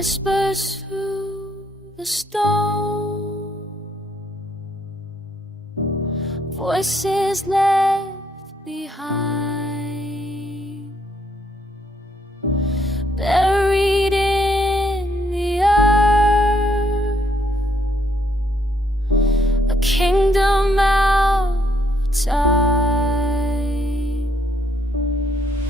whispers through the stone, voices left behind, buried in the earth, a kingdom out of time.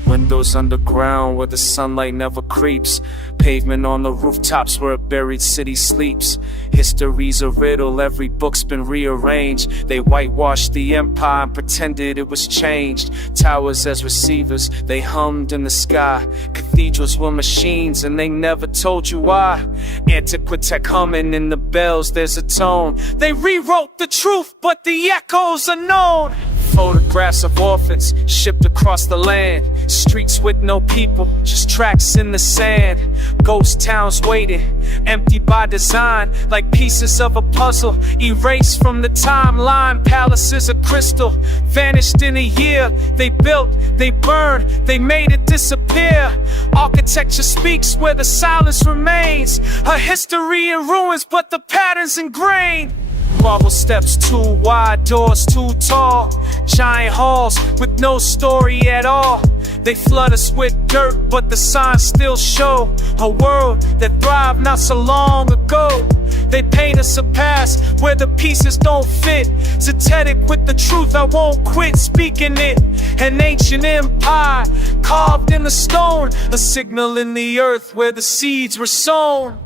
Windows underground where the sunlight never creeps, pavement on the rooftops where a buried city sleeps. History's a riddle, every book's been rearranged. They whitewashed the empire and pretended it was changed. Towers as receivers, they hummed in the sky. Cathedrals were machines and they never told you why. Antiquitech humming in the bells, there's a tone. They rewrote the truth, but the echoes are known. Photographs of orphans shipped across the land. Streets with no people, just tracks in the sand. Ghost towns waiting, empty by design, like pieces of a puzzle erased from the timeline. Palaces of crystal, vanished in a year. They built, they burned, they made it disappear. Architecture speaks where the silence remains. A history in ruins, but the pattern's ingrained. Marble steps too wide, doors too tall. Giant halls with no story at all. They flood us with dirt, but the signs still show a world that thrived not so long ago. They paint us a past where the pieces don't fit. Zetetic with the truth, I won't quit speaking it. An ancient empire carved in the stone, a signal in the earth where the seeds were sown.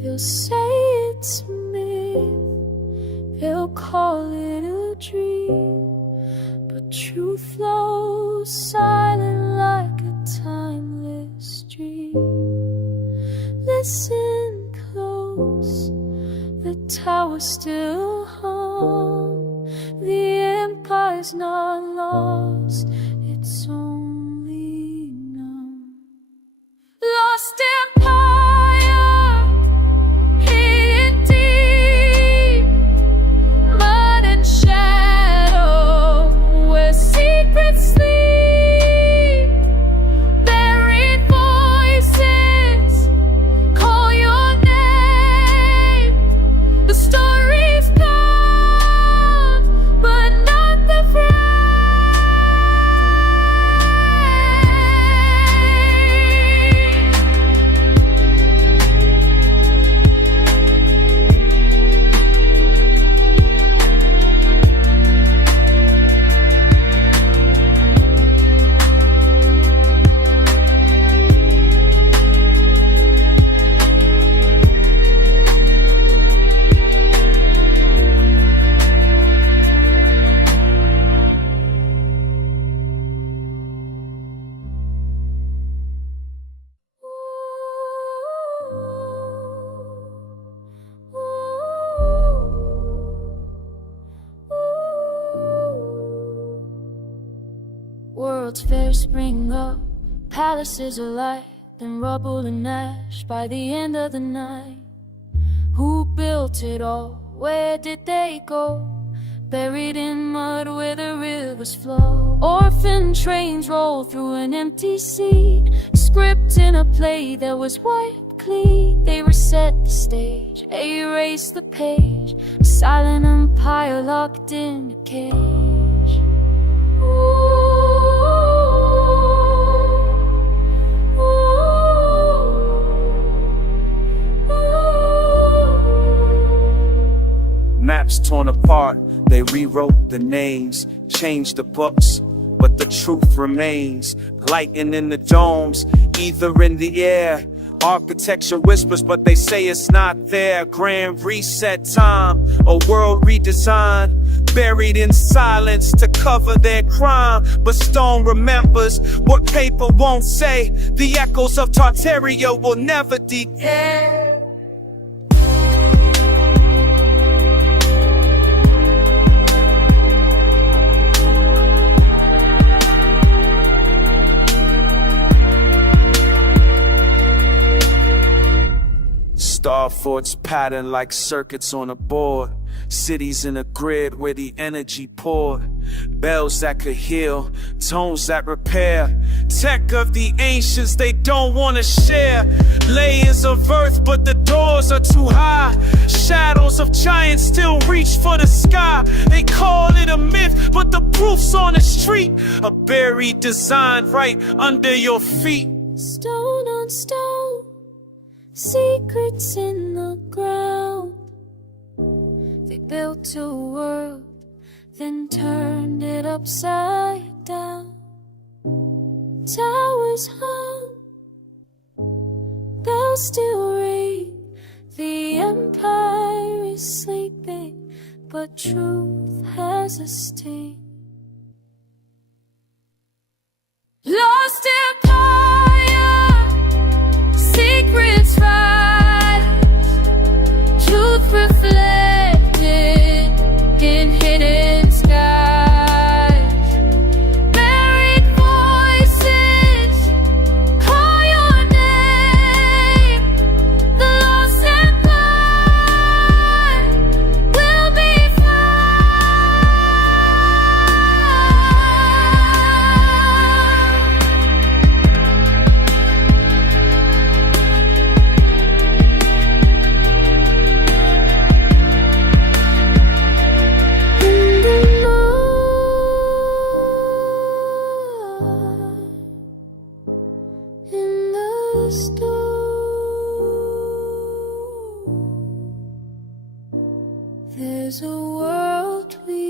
They'll say it's myth, they'll call it a dream, but truth flows silent like a timeless stream. Listen close, the tower still hum. The empire's not lost, it's only numb. Lost empire, hidden deep, mud and shadow, where secrets sleep. Buried voices call your name. The story's gone, but not the frame. World's fair spring up, palaces alight, then rubble and ash by the end of the night. Who built it all? Where did they go? Buried in mud where the rivers flow. Orphan trains roll through an empty seat, script in a play that was wiped clean. They reset the stage, erase the page, a silent empire locked in a cage. Maps torn apart, they rewrote the names, changed the books, but the truth remains. Lighting in the domes, ether in the air. Architecture whispers, but they say it's not there. Grand reset time, a world redesigned, buried in silence to cover their crime. But stone remembers what paper won't say. The echoes of Tartaria will never decay. Star Thoughts pattern like circuits on a board. Cities in a grid where the energy poured. Bells that could heal, tones that repair. Tech of the ancients they don't wanna share. Layers of earth but the doors are too high. Shadows of giants still reach for the sky. They call it a myth but the proof's on the street. A buried design right under your feet. Stone on stone, secrets in the ground. They built a world, then turned it upside down. Towers hung, bells still ring. The empire is sleeping, but truth has a sting. Lost empire, secrets rise, truth reflected in hidden skies. Buried voices call your name. The lost empire will be there's a world we